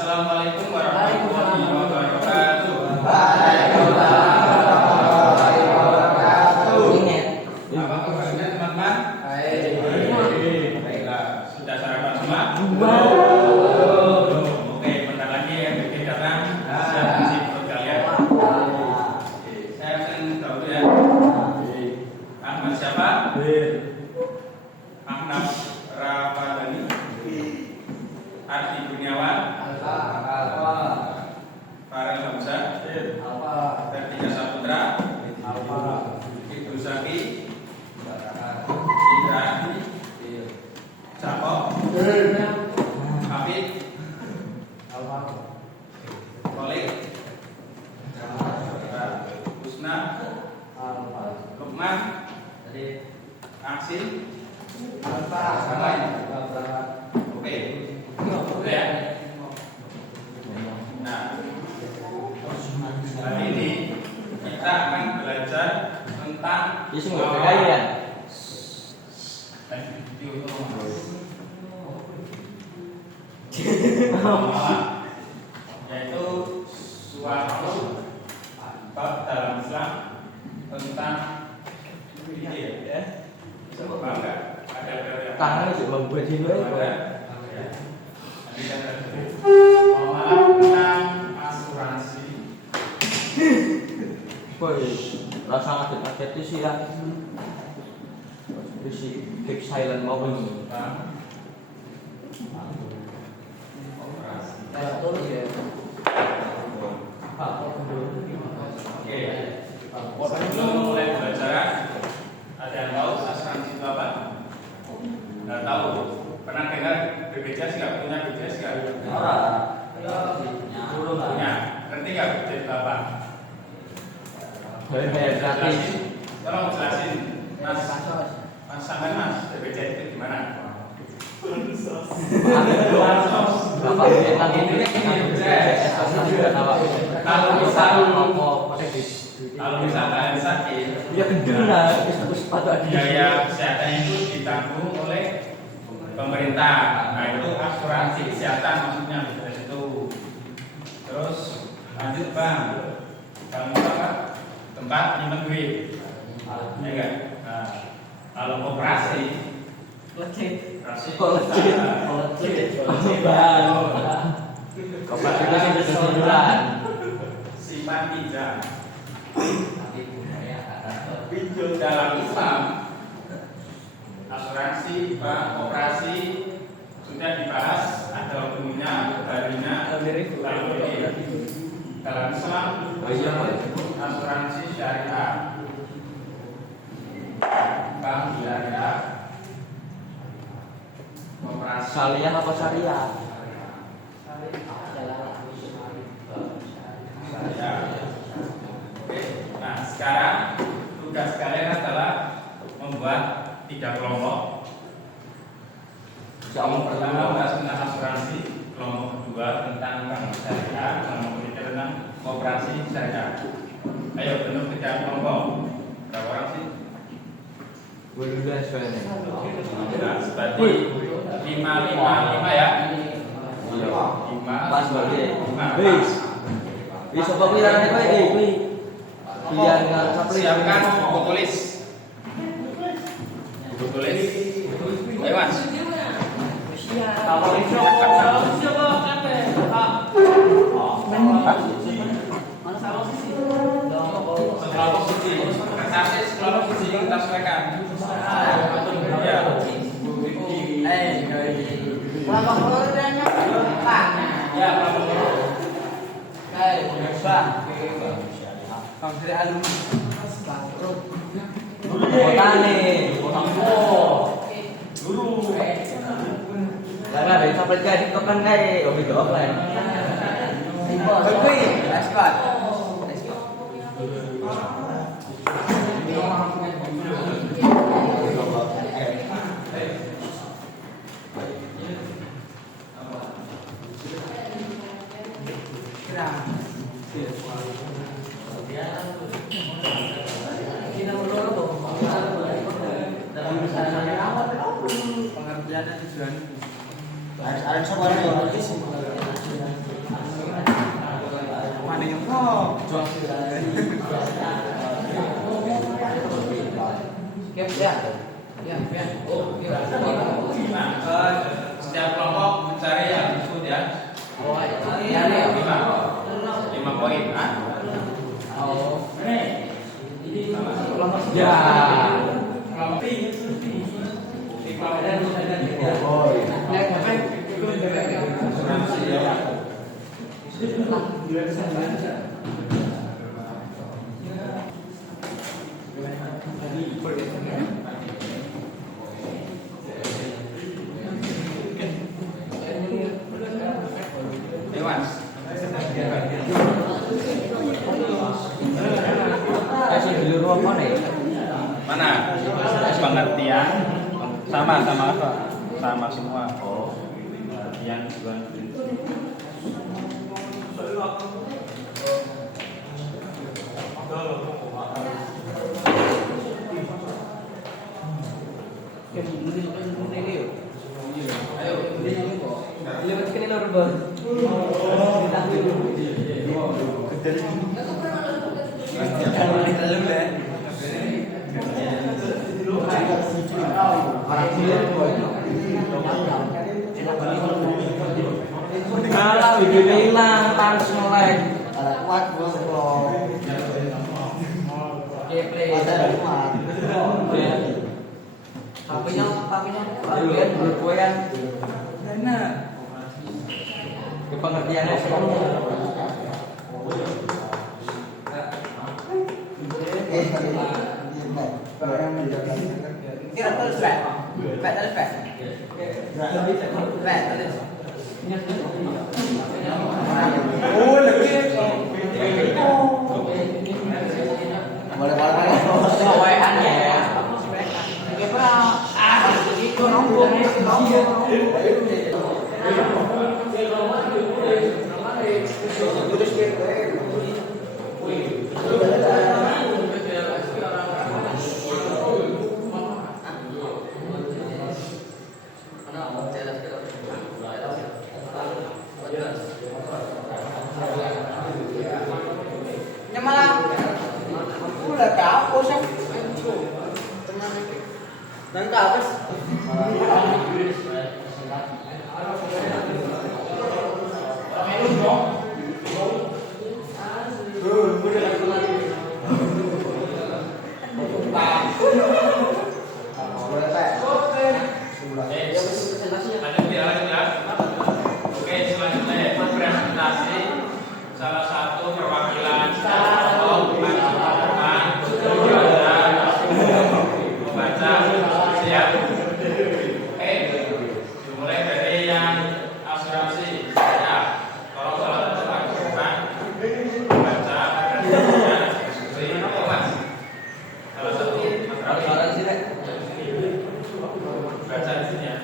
Assalamualaikum warahmatullahi wabarakatuh. Waalaikumsalam warahmatullahi wabarakatuh. Apa kabarnya teman-teman? Baiklah, sudah sarapan semua? Oke, bentar lagi MPK datang. Siap isi perut kalian. Saya akan tahu ya. Ahmad siapa? Ahmad Ramadhani. Arti Kurniawan. Farel Hamzah. Vertika Saputra. Ibnu Saki. Indra. Cakok. Hafid. Kolik. Husna. Lukman. Aksin. Oke. Oke ya. Nah, hari ini kita akan belajar tentang yaitu suatu bab dalam Islam tentang fikih ya. Coba enggak? Ada Tangannya juga membuat hino tentang asuransi. Boy, rasa ngaget-ngaget itu sih lah. Itu sih keep silent mau ini. Oke. Sebelum mulai belajar, ada yang tahu asuransi itu apa? Nggak tahu. Pernah dengar BPJS nggak? Punya BPJS nggak? Punya. Ngerti nggak BPJS itu apa? Gratis. Tolong jelasin, Mas. Mas sampai Mas, BPJS itu gimana? Bapak bilang ini Kalau misal kalian sakit, ya benar, biaya kesehatan itu ditanggung oleh pemerintah. Nah itu asuransi kesehatan maksudnya dari situ. Terus lanjut Bang, kamu apa? Tempat nyimpen duit, ya kan? Nah, kalau operasi, simpan pinjam. Dalam Islam, asuransi, bank, operasi sudah dibahas, ada hukumnya, darinya. Dalam Islam, asuransi syariah, bank syariah, operasi Syariah apa syariah? Oke, nah sekarang tugas kalian adalah membuat 3 kelompok. Kelompok pertama membahas tentang asuransi, kelompok kedua tentang bank syariah, kelompok ketiga tentang operasi syariah. Ayo bentuk 3 kelompok. Berapa orang sih? Gue dulu sebenarnya. Nah, seperti 5 ya. 5 Pas balik. 5. Bisa kok pirane kowe kuwi. Biar Siapkan buku tulis. Buku tulis. Ayo Mas. Kelompok suci. Kertasnya kelompok suci kita sesuaikan. Ya. Ya, dari sampai jadi token kayak video offline. Pengertian dan tujuan. Harus ada sekolah yang Setiap kelompok mencari yang disebut ya. Lima poin. Ya. Dewas. Kasih dulu ruang mana ya? Mana? Pengertian sama apa? Sama semua. Oh. Yang bukan Alah, video hilang, pantas nge-lag. Kuat bos lo. HP-nya menurut gue kan ke pengertiannya sih. Lanjut ya. Oke, selanjutnya presentasi salah satu perwakilan kelompok membaca siap. Oke, dimulai dari yang asuransi. Ya, kalau salah satu lakukan membaca diskusi mas. Salah satu asuransi baca di sini ya.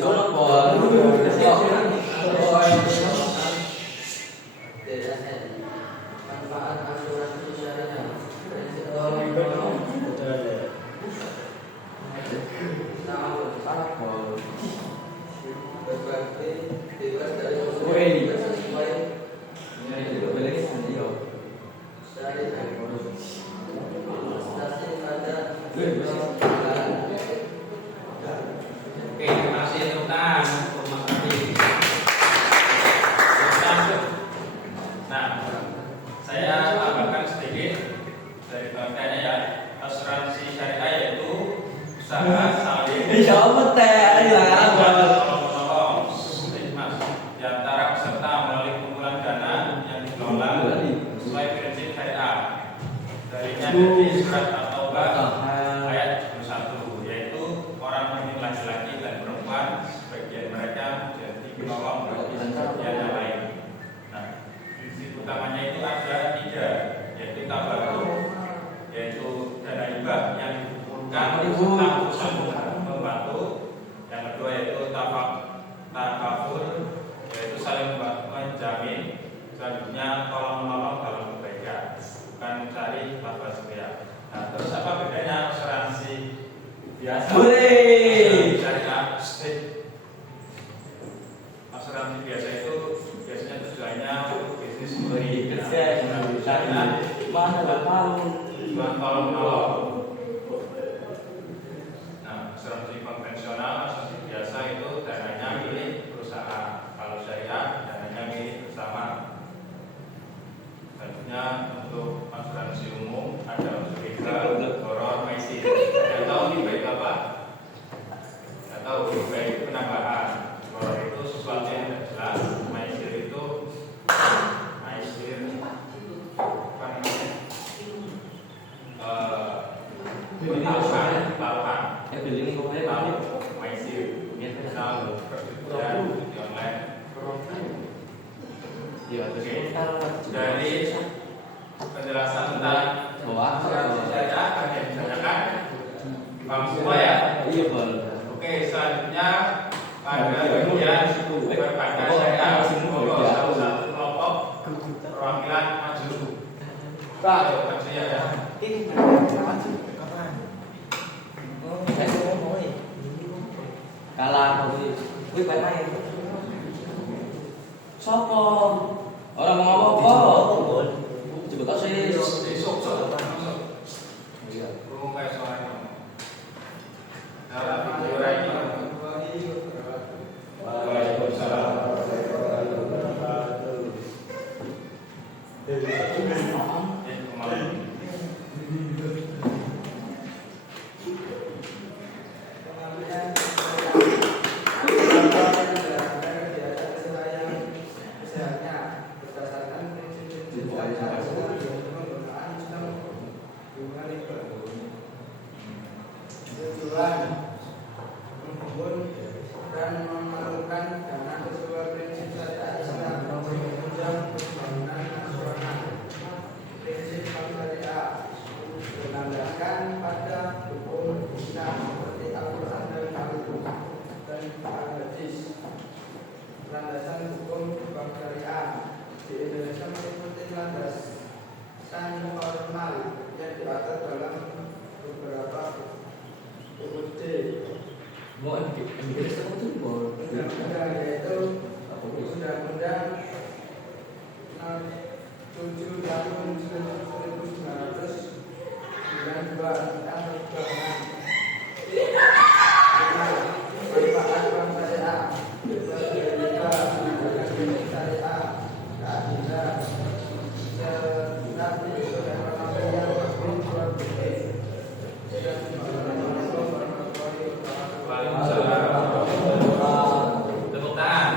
Kalau Manfaat asuransi syariah. Berbagai bebas dari sesuai syariat. Stasi pada Oke, terima kasih tepuk tangan untuk Mas Adi. Nah, saya tambahkan sedikit dari bangkainya ya. Asuransi syariah yaitu usaha saling Ya Allah teh lah. menolong di antara peserta melalui kumpulan dana yang dikelola sesuai prinsip syariah. Darinya dari surat At-Taubah ayat 21, yaitu orang mukmin laki-laki dan perempuan sebagian mereka jadi penolong bagi sebagian yang lain. Nah, prinsip utamanya itu ada 3, yaitu tabarruk, yaitu dana hibah yang dikumpulkan untuk saling membantu. Yang kedua yaitu takaful, yaitu saling menjamin. Selanjutnya tolong menolong dalam kebaikan, bukan mencari laba sepihak. Nah, terus apa bedanya asuransi biasa? Syariah. Asuransi biasa itu biasanya tujuannya untuk bisnis sendiri. Syariah cuma tolong menolong. Nah, asuransi konvensional, asuransi biasa itu dananya milik perusahaan. Kalau syariah dananya milik bersama. Selanjutnya untuk asuransi umum ada unsur riba, gharar, maisir. Tidak tahu riba itu apa? Tidak tahu. Riba itu penambahan. Gharar itu sesuatu yang tidak jelas. Maisir itu apa namanya? Taruhan. Taruh maisir. Misal perjudian di online. Dari penjelasan tentang asuransi syariah akan ditanyakan paham semua ya? Iya bang. Oke, selanjutnya pada bagian perbankan syariah, satu kelompok perwakilan maju. Pak, Ayo maju ya. ini apa sih? Kapan? Oh, saya ngomong nih. Kalah kuwi main. Sopo? Orang mau ngomong apa? Coba tak sih. Besok belum kayak suaranya. Nah, video ini. Waalaikumsalam. tujuan menghimpun dan memerlukan dana sesuai prinsip syariat Islam menunjang pembangunan nasional. Prinsip syariah berlandaskan pada hukum Islam seperti Al-Quran dan Al-Hadis. Landasan hukum bank syariah di Indonesia mengikuti landasan formal yang diatur dalam beberapa UUD. Mau Inggris apa tuh? Undang-undang yaitu Undang-Undang 7 tahun 1992 tentang perdagangan. Manfaat bank syariah, berbagai riba, menggunakan prinsip syariah, keadilan, segenap hidup dan orang yang berjuang bersih. Tepuk tangan.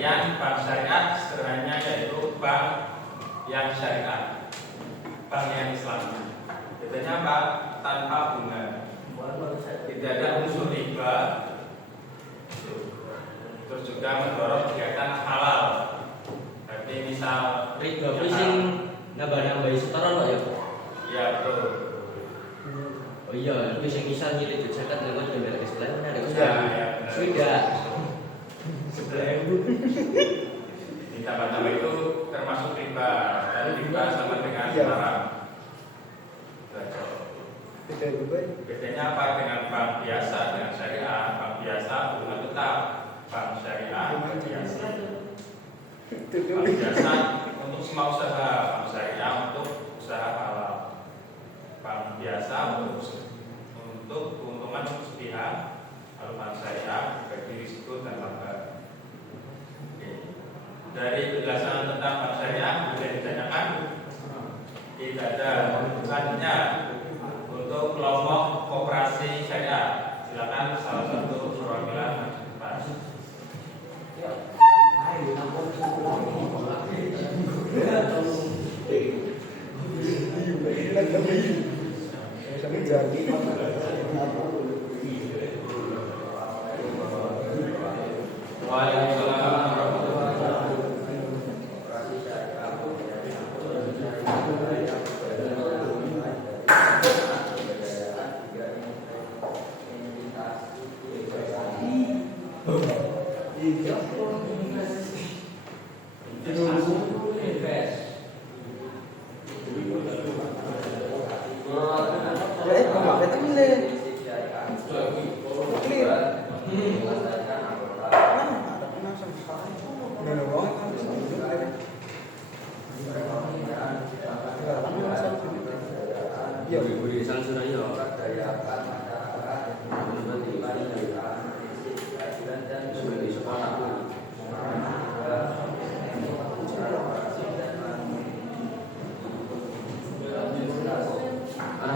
Yang bank syariah sederhananya yaitu bank yang syariah, bank yang Islami. Bedanya apa? Tanpa bunga, tidak ada unsur riba, terus juga mendorong kegiatan halal. Berarti misal Riba sing nambah-nambahi setoran kok ya. ya betul. Oh iya, itu yang bisa milih duit zakat lewat jumlah sebelah mana ada Ya, ya, benar. sudah. Ditambah-tambah itu termasuk riba, dan riba sama dengan Iya. haram. Beda juga. Bedanya apa dengan bank biasa dengan syariah? Bank biasa bunga tetap, bank syariah biasa. Bank biasa untuk semua usaha, bank syariah untuk usaha halal. Bank biasa untuk keuntungan untuk sepihak, lalu bank syariah bagi risiko dan laba. Oke. Dari penjelasan tentang bank syariah bisa ditanyakan? Tidak ada. Selanjutnya untuk kelompok koperasi syariah, silakan salah satu perwakilan Pak. Waalaikumsalam warahmatullahi Budi sang Suraya. Di sekolah.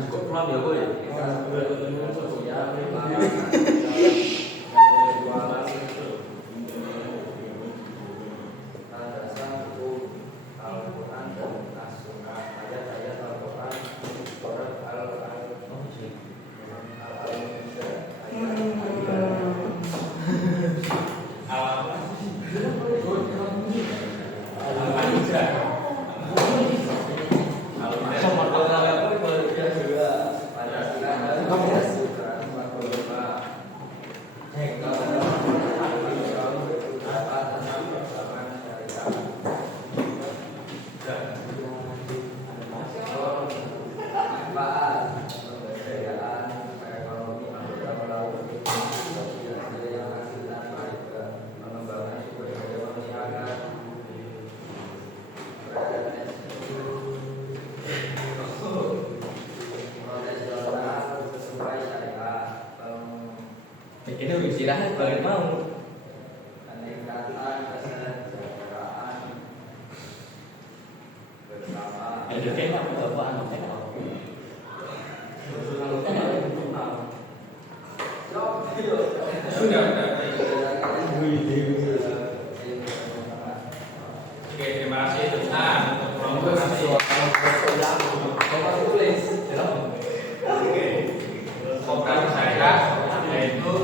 Cukup pulang ya boy. Ini istirahat balik mau. Ada kayaknya aku bapaan Sudah. Oke, terima kasih tentang koperasi. Koperasi syariah yaitu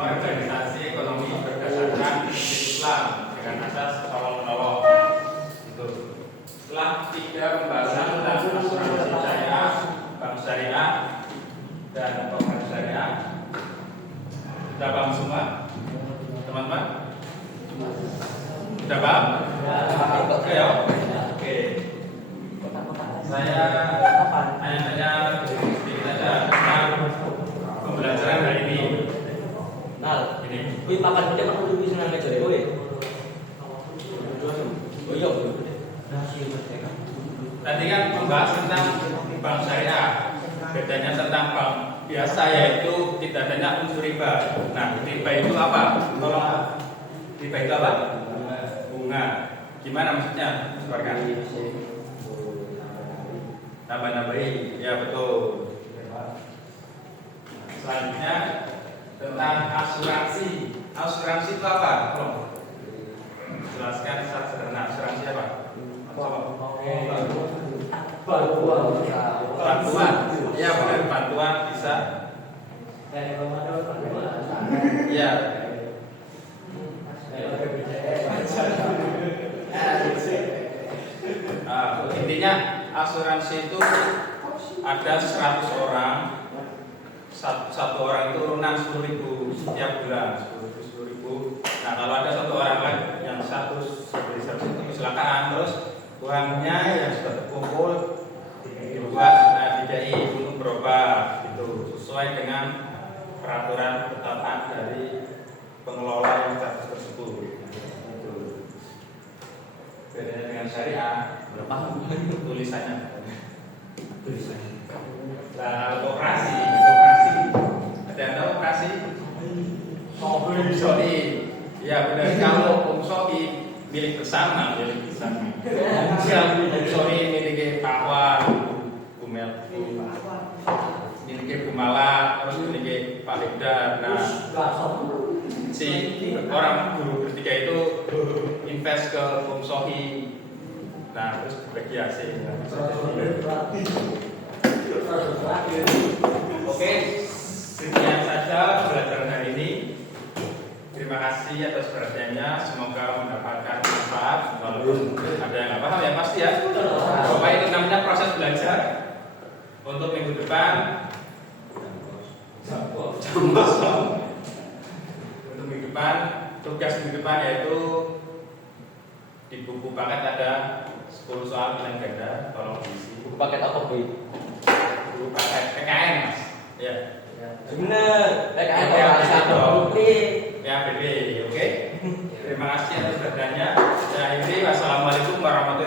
organisasi ekonomi berdasarkan Islam dengan asas tolong menolong. Itu. Setelah 3 pembahasan tentang asuransi syariah, bank syariah, dan koperasi syariah, sudah paham semua, teman-teman? Sudah paham? Oke ya. Oke. Saya tanya-tanya sedikit aja tentang pembelajaran hari ini. Nah, Ini. ini papan kita aku lebih senang aja deh, boy. Oh iya, Tadi kan membahas tentang bank syariah. Bedanya tentang bank biasa yaitu tidak adanya unsur riba. Nah, riba itu apa? Tolong. Riba itu apa? Bunga. Gimana maksudnya? Sebarkan. Tambah-nambahin. Ya betul. Selanjutnya tentang asuransi. Asuransi itu apa? Tolong. Jelaskan secara sederhana. Asuransi apa? Bantuan. Ya benar, bantuan bisa. Ya. Intinya asuransi itu ada 100 orang satu orang itu urunan 10.000 setiap bulan, 10.000. Nah kalau ada satu orang lagi yang 100 itu kecelakaan, terus uangnya yang sudah terkumpul dibuat, DJI untuk berobat gitu, sesuai dengan peraturan ketetapan dari pengelola yang status tersebut. Itu bedanya dengan syariah, berapa tulisannya. Nah, operasi, ada yang tahu operasi? Sorry, ya benar. Kalau Umsoi milik bersama, Umsoi milik Pak Wan, Bumel, milik Bumala, terus milik Pak Lebda. Nah, si orang guru bertiga itu invest ke Umsoi. Nah, terus bagi hasil. Oke, sekian saja pelajaran hari ini. Terima kasih atas perhatiannya. Semoga mendapatkan manfaat. Walaupun ada yang nggak paham, yang pasti ya. Bapak itu namanya proses belajar. Untuk minggu depan, untuk minggu depan, tugas minggu depan yaitu di buku paket ada 10 soal pilihan ganda. Tolong diisi. Buku paket apa, Boy? Buku paket PKN, Mas. Ya. Bener. PKN Ya, BB, oke. Terima kasih atas perhatiannya. Saya akhiri, wassalamualaikum warahmatullahi wabarakatuh.